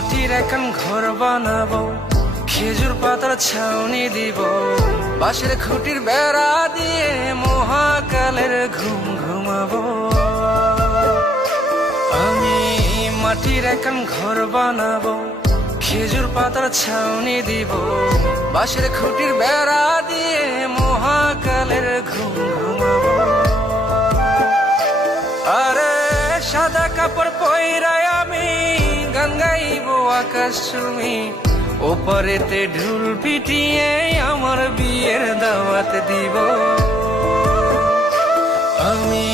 মাটির এখন ঘর বানাবো। খেজুর পাতার ছাউনি দিব। বাঁশের খুঁটির বেড়া দিয়ে মহাকালের ঘুম ঘুমাবো। আমি মাটির এখন ঘর বানাবো। খেজুর পাতার ছাউনি দিব। বাঁশের খুঁটির বেড়া দিয়ে মহাকালের ঘুম ঘুমাবো। আরে সাদা কাপড় পয়রায় আকাশ চুমি, ওপরেতে ঢুল পিটিয়ে আমার বিয়ের দাওয়াত দিব। আমি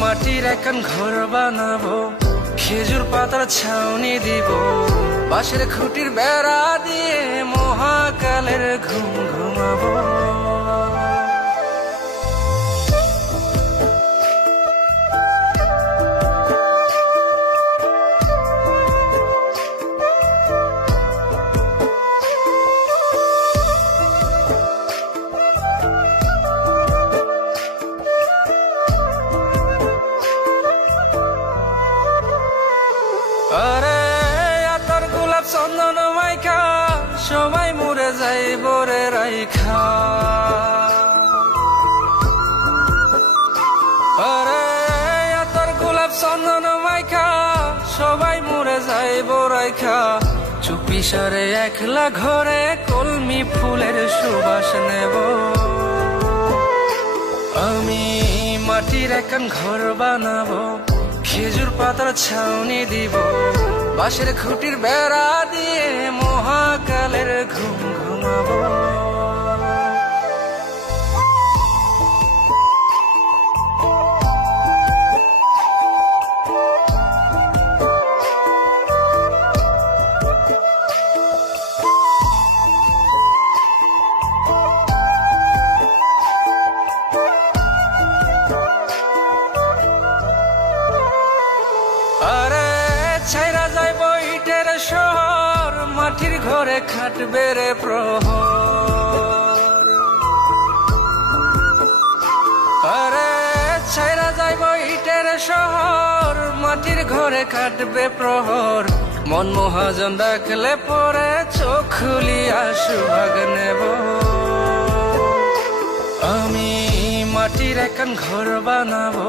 মাটির এখন ঘর বানাবো, খেজুর পাতার ছাউনি দিব। বাঁশের খুঁটির বেড়া দিয়ে মহাকালের ঘুম ঘুমাবো। বরে রাইখা। আরে গোলাপ চন্দন মাইখা, সবাই মরে যাই বরাইখা চুপি সারে একলা ঘরে কলমি ফুলের সুবাস নেব। আমি মাটির এখন ঘর বানাবো, খেজুর পাতার ছাউনি দিব। বাঁশের খুঁটির বেড়া দিয়ে মহাকালের ঘুম মাটির ঘরে খাটবে রে প্রহর। আরে, ছাইরা যাইব ইটের শহর, মাটির ঘরে খাটবে প্রহর। মন মহাজন ডাকলে পরে চোখ খুলিয়া সুভাগ আমি মাটির এখন ঘর বানাবো।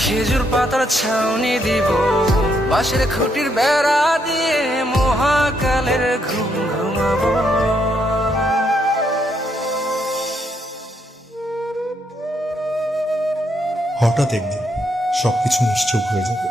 খেজুর পাতার ছাউনি দিব। বাঁশের খুঁটির বেড়া দিয়ে মহাকালের ঘুম ঘুমাবো। হঠাৎ একদিন সবকিছু নিশ্চুপ হয়ে যাবে।